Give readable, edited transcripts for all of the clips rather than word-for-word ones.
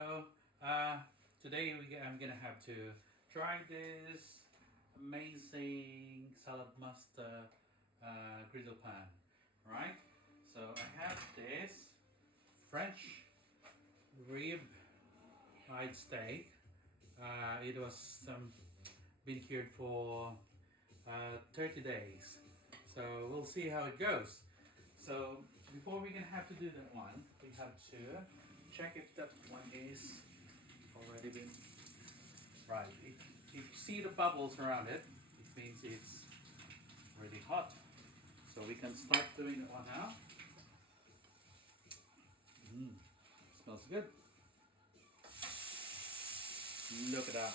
So today I'm gonna have to try this amazing Saladmaster griddle pan, right? So I have this French rib fried steak. It was been cured for 30 days. So we'll see how it goes. So before we're gonna have to do that one, we have to check if that one is already been right. If you see the bubbles around it, it means it's already hot. So we can start doing that one now. Smells good. Look at that.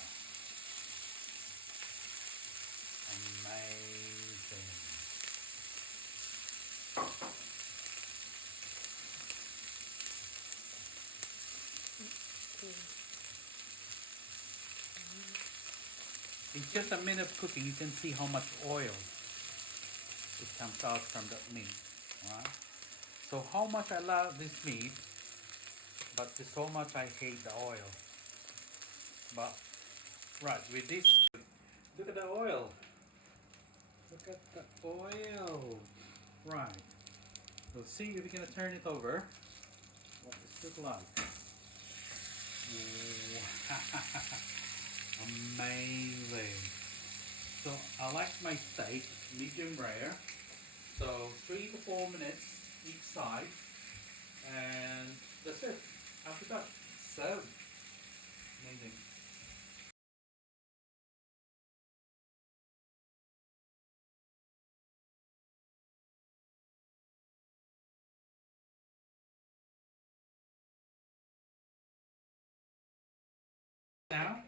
Amazing. In just a minute of cooking, you can see how much oil it comes out from that meat. Right? So how much I love this meat, but so much I hate the oil. But right, with this, look at the oil. Look at the oil. Right. We'll see if we can turn it over. What does it look like? Amazing. So I like my steak medium rare. So 3 to 4 minutes each side. And that's it. After that, serve. Amazing. Now